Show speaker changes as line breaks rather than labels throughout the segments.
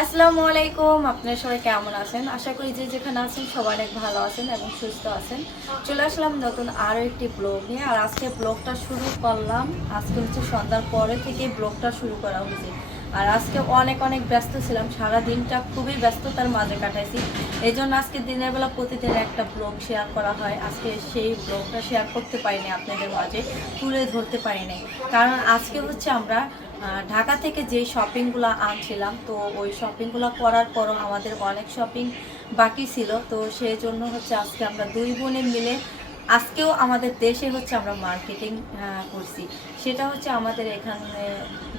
আসসালামু আলাইকুম, আপনারা সবাই কেমন আছেন? আশা করি যে যেখানে আছেন সবাই অনেক ভালো আছেন এবং সুস্থ আছেন। চলে আসলাম নতুন আরও একটি ব্লগ নিয়ে। আর আজকে ব্লগটা শুরু করলাম, আজকে হচ্ছে সন্ধ্যার পরে থেকে ব্লগটা শুরু করা হয়েছে। আর আজকে অনেক অনেক ব্যস্ত ছিলাম সারা দিনটা খুবই ব্যস্ততার মাঝে কাটাইছি। এই জন্য আজকে দিনের বেলা প্রতিদিন একটা ব্লগ শেয়ার করা হয়। আজকে সেই ব্লগটা শেয়ার করতে পারিনি আপনাদের মাঝে, তুলে ধরতে পারিনি। কারণ আজকে হচ্ছে আমরা ঢাকা থেকে যে শপিংগুলো আনছিলাম, তো ওই শপিংগুলো করার পরও আমাদের অনেক শপিং বাকি ছিল। তো সেই জন্য হচ্ছে আজকে আমরা দুই বোনে মিলে আজকেও আমাদের দেশে হচ্ছে আমরা মার্কেটিং করছি। সেটা হচ্ছে আমাদের এখানে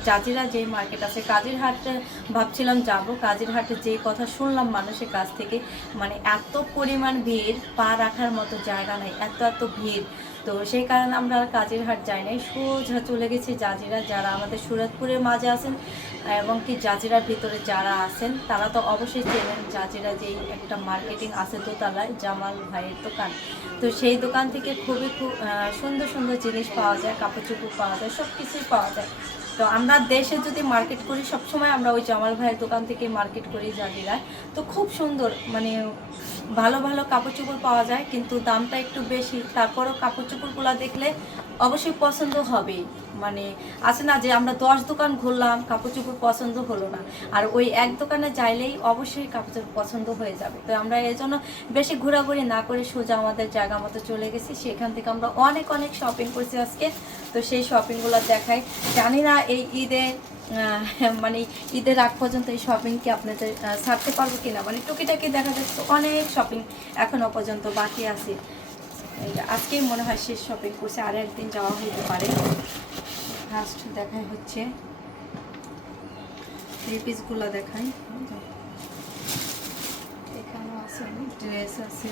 জাজিরা যে মার্কেট আছে কাজের হাটে ভাবছিলাম যাব। কাজের হাটে যেই কথা শুনলাম মানুষের কাছ থেকে মানে এত পরিমাণ ভিড়, পা রাখার মতো জায়গা নাই, এত এত ভিড়। তো সেই কারণে আমরা আর কাজের হাট যাই নাই। সোজা চলে গেছি জাজিরা, যারা আমাদের সুরাতপুরের মাঝে আছেন এবং কি জাজিরার ভিতরে যারা আছেন, তারা তো অবশ্যই চেনেন জাজিরা যেই একটা মার্কেটিং আছে দোতলায় জামাল ভাইয়ের দোকান। তো সেই দোকান থেকে খুবই খুব সুন্দর সুন্দর জিনিস পাওয়া যায়, কাপড় চোপড় পাওয়া যায় সব কিছুই পাওয়া যায়। তো আমরা দেশে যদি মার্কেট করি, সবসময় আমরা ওই জামাল ভাইয়ের দোকান থেকে মার্কেট করি জাগিরায় তো খুব সুন্দর মানে ভালো ভালো কাপড় চোপড় পাওয়া যায়, কিন্তু দামটা একটু বেশি। তারপরও কাপড় চোপড়গুলো দেখলে অবশ্যই পছন্দ হবে। মানে আছে না যে আমরা দশ দোকান ঘুরলাম, কাপড় চোপড় পছন্দ হলো না। আর ওই এক দোকানে যাইলেই অবশ্যই কাপড় চোপড় পছন্দ হয়ে যাবে। তো আমরা এই জন্য বেশি ঘোরাঘুরি না করে সোজা আমাদের জায়গা মতো চলে গেছি। সেখান থেকে আমরা অনেক অনেক শপিং করছি আজকে। তো সেই শপিংগুলো দেখাই। জানি না এই ঈদে মানে ঈদের আগ পর্যন্ত এই শপিং কি আপনাদের ছাড়তে পারব কিনা? মানে টুকিটাকি দেখা যাচ্ছে অনেক শপিং এখনও পর্যন্ত বাকি আছে। আজকেই মনে হয় শেষ শপিং করছে, আর একদিন যাওয়া হইতে পারে। ফার্স্ট দেখাই হচ্ছে। থ্রি পিসগুলো দেখাই। এখানেও আছে ড্রেস আছে।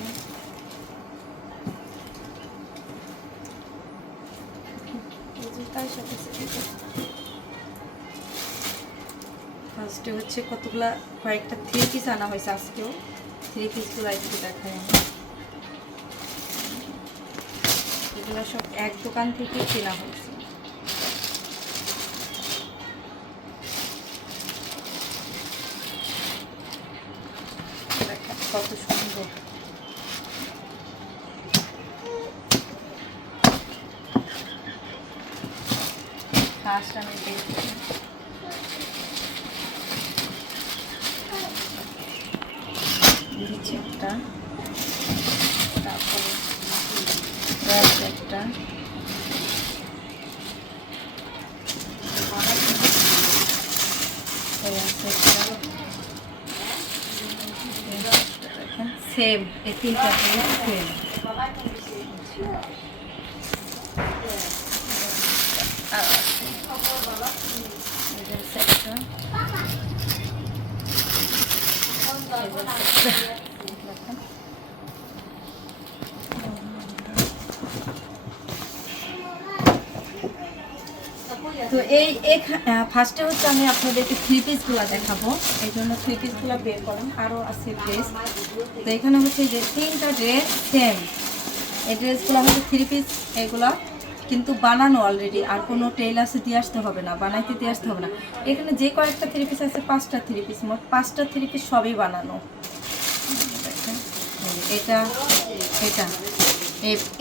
ফার্স্টে হচ্ছে কতগুলা, কয়েকটা থ্রি পিস আনা হয়েছে আজকেও। থ্রি পিসগুলো একটু দেখাই আমি। এগুলো সব এক দোকান থেকে কেনা হয়েছে। কত সুন্দর। আমি দেখি নিচে একটা। তারপরে ব্যাস একটা এই আছে একটা। দেখেন, সেম এই তিনটা সেম আর আছে। এই যে আছে একটা। এই যে আছে একটা। দেখেন। তো এই ফার্স্টে হচ্ছে আমি আপনাদেরকে থ্রি পিসগুলো দেখাবো। এই জন্য থ্রি পিসগুলো বের করেন আরও আছে ড্রেস তো এখানে হচ্ছে যে তিনটা ড্রেস সেম এই ড্রেসগুলো হচ্ছে থ্রি পিস এগুলো, কিন্তু বানানো অলরেডি আর কোনো টেইলার্সে দিয়ে আসতে হবে না, বানাইতে দিয়ে আসতে হবে না। এখানে যে কয়েকটা থ্রি পিস আছে, পাঁচটা থ্রি পিস মোট পাঁচটা থ্রি পিস সবই বানানো। এটা এটা।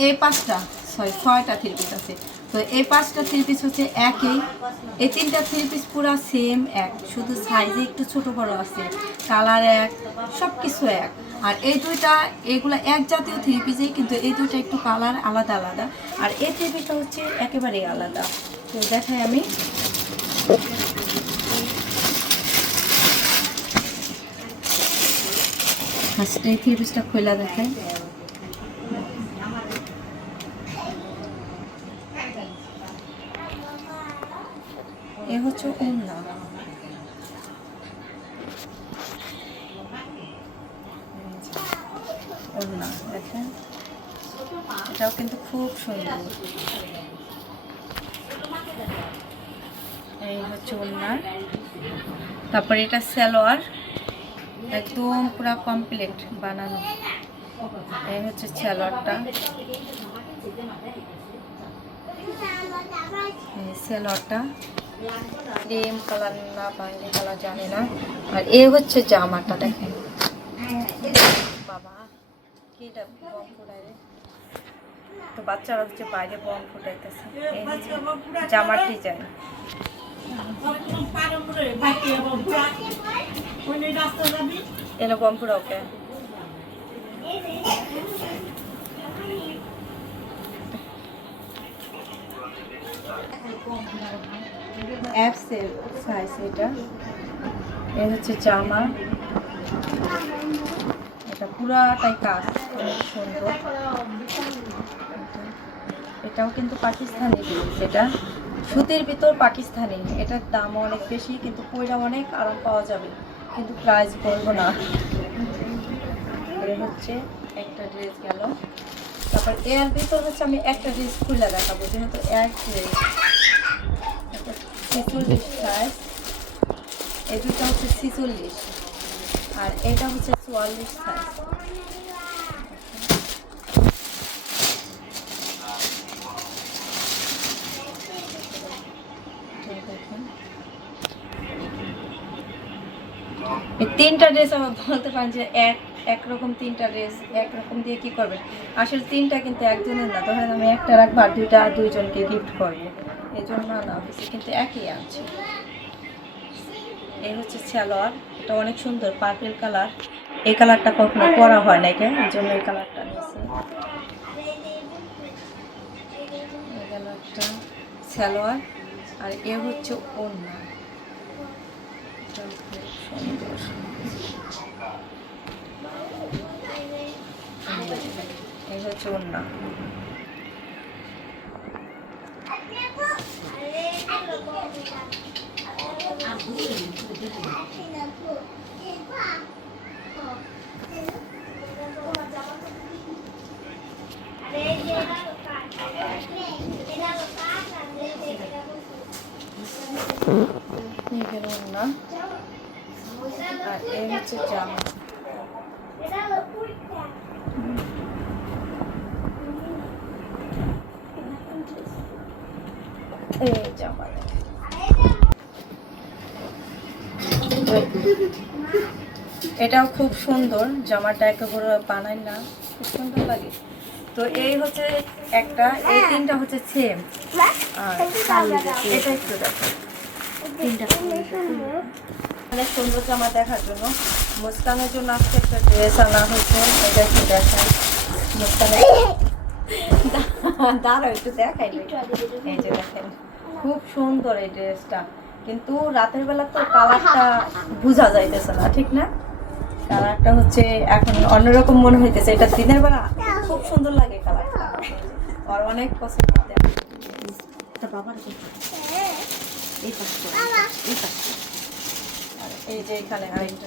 এই পাঁচটা ছয় ছয়টা থ্রি পিস আছে। তো এই পাঁচটা থ্রি পিস হচ্ছে একই। এই তিনটা থ্রি পিস পুরো সেম এক, শুধু সাইজে একটু ছোট বড় আছে। কালার এক সব কিছু এক। আর এই দুইটা, এগুলো এক জাতীয় থ্রি পিসেই কিন্তু এই দুইটা একটু কালার আলাদা আলাদা। আর এই থ্রি পিসটা হচ্ছে একেবারেই আলাদা। তো দেখাই আমি। ফার্স্টে এই থ্রি পিসটা খোলা দেখাই। এ হচ্ছে ওন্না ওন্না দেখেন। এটাও কিন্তু খুব সুন্দর। এই হচ্ছে ওন্নার তারপরে এটা সালোয়ার। একদম পুরো কমপ্লিট বানানো। এই হচ্ছে সালোয়ারটা। এই সালোয়ারটা। ক্রিম কালার না বাইরে কালার জানি না। আর এ হচ্ছে জামাটা, দেখেন। বাবা কি এটা বম ফুটাই রে। তো বাচ্চারা হচ্ছে বাইরে বম ফুটাইতেছে। জামার ডিজাইন এনে বম ফুটাও কে? অ্যাপসের সাইজ এটা। এ হচ্ছে জামা। এটা পুরাটাই কাজ অনেক সুন্দর। এটাও কিন্তু পাকিস্তানি ড্রেস এটা সুতির ভিতর পাকিস্তানি। এটার দাম অনেক বেশি, কিন্তু পয়সা অনেক আরাম পাওয়া যাবে। কিন্তু প্রাইস বলব না। হচ্ছে একটা ড্রেস গেল। তারপর এর ভিতর হচ্ছে আমি একটা ড্রেস খুলে দেখাবো, যেহেতু এক ড্রেস ছেচল্লিশ সাইজ এই দুটো হচ্ছে ছিচল্লিশ। আর এটা হচ্ছে চুয়াল্লিশ সাইজ তিনটা ড্রেস আমার বলতে পারেন যে এক একরকম তিনটা ড্রেস একরকম দিয়ে কি করবেন? আসলে তিনটা কিন্তু একজনের না। ধরেন আমি একটা রাখব আর দুইটা, দুইজনকে গিফট করব। এই জন্য না বেশি কিন্তু একই আনছি এই হচ্ছে সালোয়ার, এটা অনেক সুন্দর পার্পেল কালার এই কালারটা কখনো পরা হয় না একে এই জন্য এই কালারটা নিয়েছি এই কালারটা সালোয়ার, আর এ হচ্ছে সুন্দর এই হচ্ছে ওড়না। ওড়না আর এই হচ্ছে জামা এটাও খুব সুন্দর, জামাটা একেবারে বানাই না, খুব সুন্দর লাগে। তো এই হচ্ছে একটা, এই তিনটা হচ্ছে সেম এটা একটু দেখো। অনেক সুন্দর জামা দেখার জন্য। মুস্কানের জন্য আজকে একটা ড্রেস আনা হয়েছে, এটা একটু দেখাই। মুস্কানের দাঁড়াও, একটু দেখাই এই যে দেখেন, খুব সুন্দর এই ড্রেসটা। কিন্তু রাতের বেলা তো কালারটা বোঝা যাইতেছে না, ঠিক না? কালারটা হচ্ছে এখন অন্যরকম মনে হইতেছে, এটা দিনের বেলা খুব সুন্দর লাগে কালারটা। আর অনেক পছন্দ। বাবার এই পাশটা এই যে এখানে আরেকটা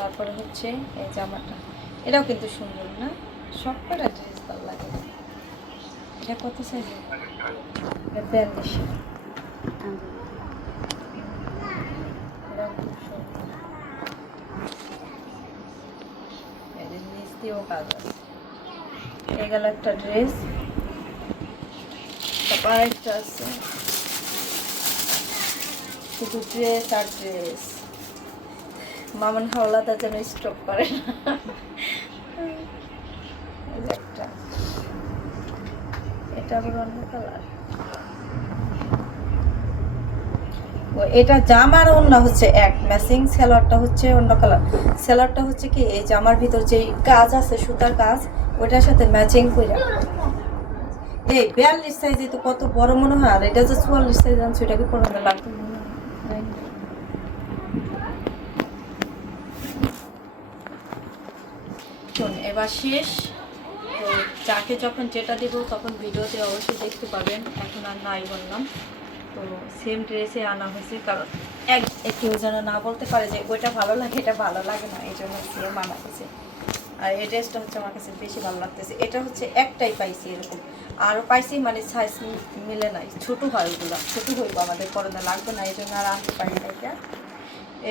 তারপরে হচ্ছে এই জামাটা। এটাও কিন্তু সুন্দর না? সব কটা ড্রেস ভালো লাগে এটা কত সাইজ একটা ড্রেস তারপর আছে। শুধু ড্রেস আর ড্রেস মামন হাওলাদার যেন স্টপ করে। একটা। এটা আবার অন্য কালার এটা জামার অন্য হচ্ছে এক। ম্যাচিং সেলারটা হচ্ছে অন্য কালার সেলারটা হচ্ছে কি, এই জামার ভিতর যে কাজ আছে, সুতার কাজ ওটার সাথে ম্যাচিং করে এই বিয়াল্লিশ সাইজে তো কত বড় মনে হয়, আর এটা যে চুয়াল্লিশ সাইজ আনছে ওটাকে পড়ানো লাগবে এবার শেষ। তো যাকে যখন যেটা দেবো তখন ভিডিওতে অবশ্যই দেখতে পাবেন। এখন আর নাই বললাম। তো সেম ড্রেসে আনা হয়েছে। কারণ এক এক কেউ যেন না বলতে পারে যে ওইটা ভালো লাগে, এটা ভালো লাগে না। এই জন্য সেম আনা হয়েছে। আর এই ড্রেসটা হচ্ছে আমার কাছে বেশি ভালো লাগতেছে। এটা হচ্ছে একটাই পাইছি এরকম। আরও পাইছি মানে সাইজ মিলে নাই। ছোটো হয় ওগুলো। ছোটো হইব আমাদের। করোনা লাগবে না। এই জন্য আর আনতে পারি না এটা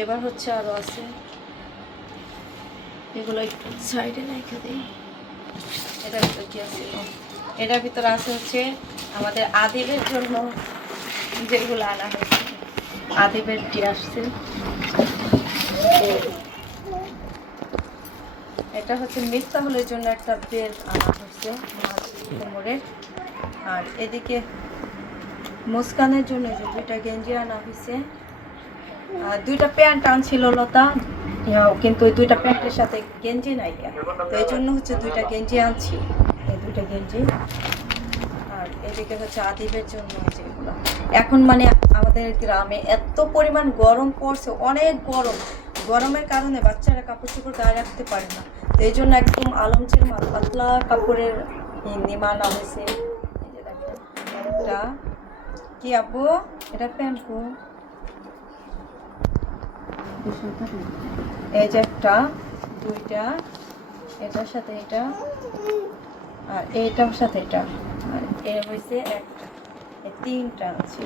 এবার হচ্ছে আরও আছে। এগুলো একটু সাইডে রেখে দিই। এটার ভিতর কি আছে? এটার ভিতরে আছে হচ্ছে আমাদের আদিবের জন্য যেগুলো আনা হয়েছে। আদিবের টি আসছে? এটা হচ্ছে মিফতাহুলের জন্য একটা বেল আনা হয়েছে কোমরের। আর এদিকে মুস্কানের জন্য যে দুইটা গেঞ্জি আনা হয়েছে। দুইটা প্যান্ট আনছিল লতা। কিন্তু ওই দুইটা প্যান্টের সাথে গেঞ্জি নাই তো এই জন্য হচ্ছে দুইটা গেঞ্জি আনছি। এই দুইটা গেঞ্জি। আর এদিকে হচ্ছে আদিবের জন্য এগুলো। এখন মানে আমাদের গ্রামে এত পরিমাণ গরম পড়ছে, অনেক গরম। গরমের কারণে বাচ্চারা কাপড় চোপড় গায়ে রাখতে পারে না। তো এই জন্য একদম আলমচের পাতলা কাপড়ের নিমানা হয়েছে। কি আব্বু? এটা প্যান্ট এই যে একটা দুইটা এটার সাথে এটা আর এইটার সাথে এটা। আর এ হয়েছে একটা। এই তিনটা আছে।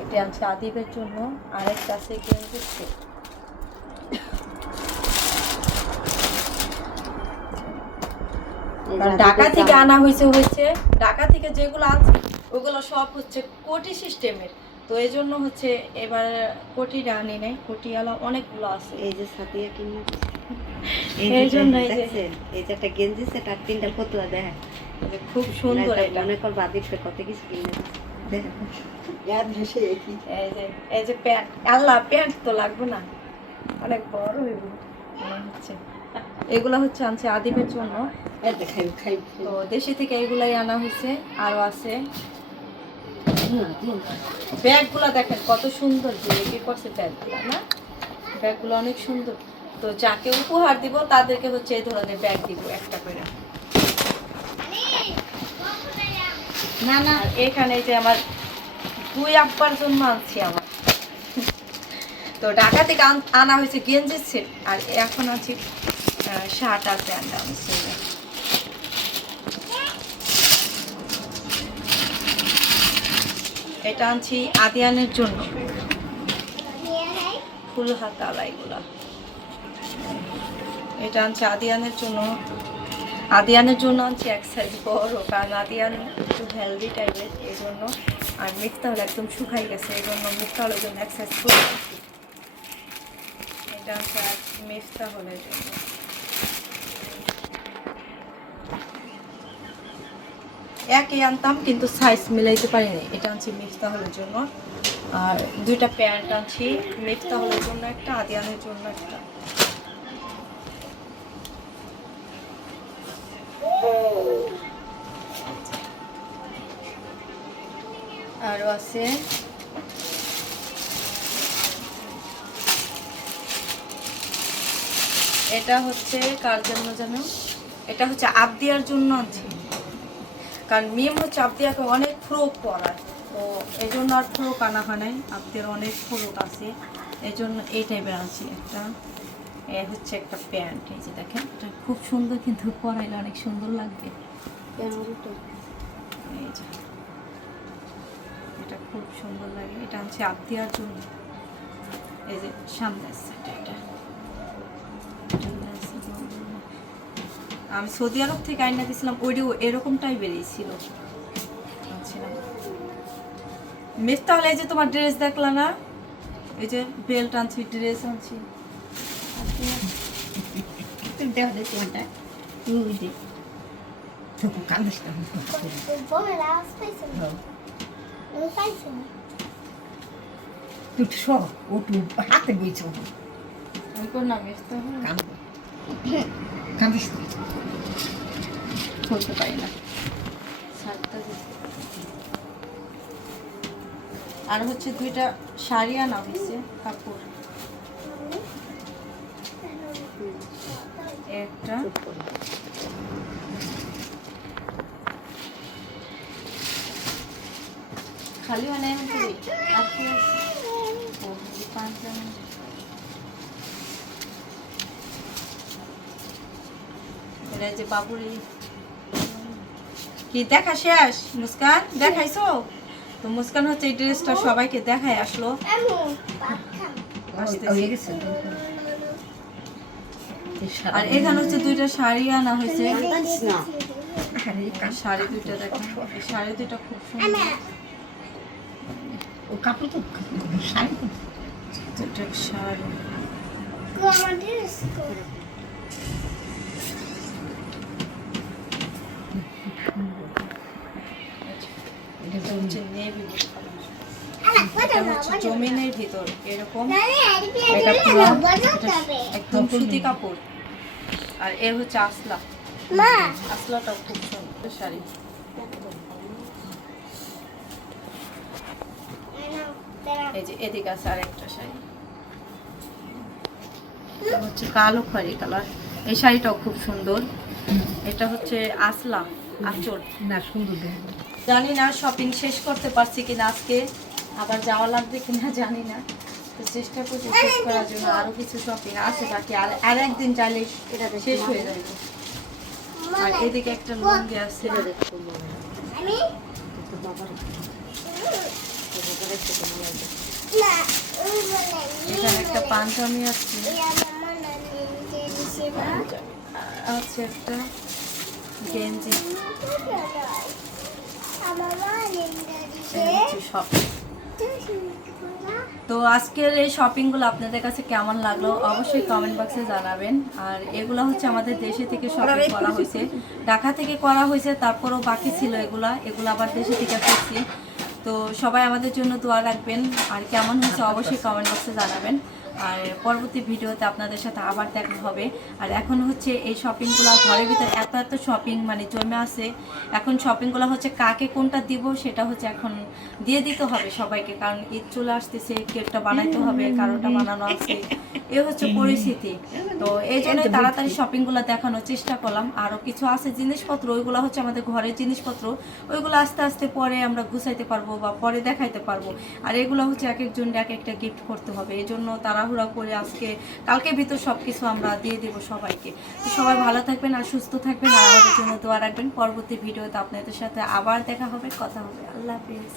এটা আছে আদিবের জন্য আর একটা আছে গেঞ্জির সেট ঢাকা থেকে আনা হয়েছে হচ্ছে ঢাকা থেকে যেগুলো আছে ওগুলো সব হচ্ছে কোটি সিস্টেমের। তো এই জন্য হচ্ছে এবার কোটিটা আনি নাই কোটিওয়ালা অনেকগুলো আছে।
এই যে সাথিয়া কিনে
এই জন্য এই যে-
এই যে একটা গেঞ্জি সেট আর তিনটা ফতুয়া
খুব সুন্দর এটা।
মনে কর কত কিছু কিনে
এই যে এই যে প্যান্ট আল্লাহ প্যান্ট তো লাগবে না। অনেক বড় হইব মনে হচ্ছে। এগুলো হচ্ছে আনছে আদিমের জন্য। তো দেশে থেকে এগুলাই আনা হয়েছে আরও আছে। ব্যাগগুলো দেখেন, কত সুন্দর কি করছে ব্যাগগুলো, না? ব্যাগগুলো অনেক সুন্দর। তো যাকে উপহার দিব, তাদেরকে হচ্ছে এই ধরনের ব্যাগ দিব একটা করে। না না এখানে যে আমার দুই আব্বার জন্য আনছি আমার। তো ঢাকা থেকে আন- আনা হয়েছে গেঞ্জির সেট, আর এখন আনছি শার্ট আছে প্যান্ট আনছি। এটা আনছি আদিয়ানের জন্য। ফুল হাতা আলাইগুলা এটা আনছি আদিয়ানের জন্য। আদিয়ানের জন্য আনছি এক সাইজ বড়, কারণ আদিয়ান একটু হেলদি টাইপের এই জন্য আর মিফতাহল একদম শুকাই গেছে এই জন্য মিফতাহলের জন্য এক সাইজ আনছি। এটা আর মিফতাহলের জন্য একই আনতাম, কিন্তু সাইজ মিলাইতে পারিনি। এটা আনছি মিফতাহলের জন্য। আর দুইটা প্যান্ট আনছি মিফতাহলের জন্য একটা, আদিয়ানের জন্য একটা। আরও আছে। এটা হচ্ছে কার জন্য যেন এটা হচ্ছে আবদিয়ার জন্য আনছি। কারণ মিম হচ্ছে আবদিয়াকে অনেক ফ্রক পরায়। তো এই জন্য আর ফ্রক আনা হয় নাই। আবদিয়ার অনেক ফ্রক আছে। এই জন্য এই টাইপের আনছি একটা। এ হচ্ছে একটা প্যান্ট, এই যে দেখেন। এটা খুব সুন্দর কিন্তু পরাইলে অনেক সুন্দর লাগবে। এই যে। এটা খুব সুন্দর লাগে। এটা আনছি আবদিয়ার জন্য এই যে সামনের সেট এটা। আমি সৌদি আরব থেকে আইনা দিয়েছিলাম ওইটাও এরকম টাইপেরই ছিল। আনছিলাম মেস তাহলে এই যে তোমার ড্রেস দেখলা না এই যে বেল্ট আনছি ড্রেস আনছি। আমি করলাম মেস তাহলে খুলতে পারি না। আর হচ্ছে দুইটা শাড়ি আনা হয়েছে, কাপড়। একটা। খালি মানে কই আর কি যে বাবুরি। দেখা শেষ? মুস্কান দেখাইছো? তো মুস্কান হচ্ছে এই ড্রেসটা সবাইকে দেখায় আসলো। আর এখানে হচ্ছে দুইটা শাড়ি আনা হয়েছে। শাড়ি দুইটা দেখো। এই শাড়ি দুইটা খুব সুন্দর।
ও কাপড় তো শাড়ি
দুইটা শাড়ি। এটা হচ্ছে নেভি জমিনের ভিতর এরকম একদম সুতি কাপড়। আর এর হচ্ছে আসলা। আসলাটাও খুব সুন্দর শাড়ি। এই যে এদিকে আছে আরেকটা শাড়ি। হচ্ছে কালো খয়েরি কালার এই শাড়িটাও খুব সুন্দর। এটা হচ্ছে আসলা। আঁচল
না সুন্দর
জানি না শপিং শেষ করতে পারছি কিনা আজকে। আবার যাওয়া লাগবে কিনা জানি না। তো চেষ্টা করছি শেষ করার জন্য আরও কিছু শপিং আছে বাকি। আর আর একদিন চাইলে
এটা
শেষ হয়ে যাবে। আর এদিকে একটা লুঙ্গি আছে।
একটু তো।
এখানে একটা পাঞ্জাবি আছে। আছে একটা। গেঞ্জি। সব। তো আজকের এই শপিংগুলো আপনাদের কাছে কেমন লাগল অবশ্যই কমেন্ট বক্সে জানাবেন। আর এগুলো হচ্ছে আমাদের দেশে থেকে শপিং করা হয়েছে। ঢাকা থেকে করা হয়েছে তারপরও বাকি ছিল এগুলা। এগুলো আবার দেশে থেকে করছি তো সবাই আমাদের জন্য দোয়া রাখবেন। আর কেমন হয়েছে অবশ্যই কমেন্ট বক্সে জানাবেন। আর পরবর্তী ভিডিওতে আপনাদের সাথে আবার দেখা হবে। আর এখন হচ্ছে এই শপিংগুলো ঘরের ভিতরে এত এত শপিং মানে জমে আছে। এখন শপিংগুলো হচ্ছে কাকে কোনটা দিব সেটা হচ্ছে এখন দিয়ে দিতে হবে সবাইকে। কারণ ঈদ চলে আসতেছে, কেকটা বানাইতে হবে, কারোটা বানানো আছে। এ হচ্ছে পরিস্থিতি। তো এই জন্য তাড়াতাড়ি শপিংগুলো দেখানোর চেষ্টা করলাম। আরও কিছু আছে জিনিসপত্র, ওইগুলো হচ্ছে আমাদের ঘরের জিনিসপত্র। ওইগুলো আস্তে আস্তে পরে আমরা গুছাইতে পারব বা পরে দেখাইতে পারব। আর এগুলো হচ্ছে এক একজন এক একটা গিফট করতে হবে। এই জন্য তাড়াহুড়া করে আজকে কালকে ভিতর সব কিছু আমরা দিয়ে দেব সবাইকে। তো সবাই ভালো থাকবেন আর সুস্থ থাকবেন আর আমাদের জন্য দোয়া রাখবেন। পরবর্তী ভিডিওতে আপনাদের সাথে আবার দেখা হবে, কথা হবে। আল্লাহ হাফিজ।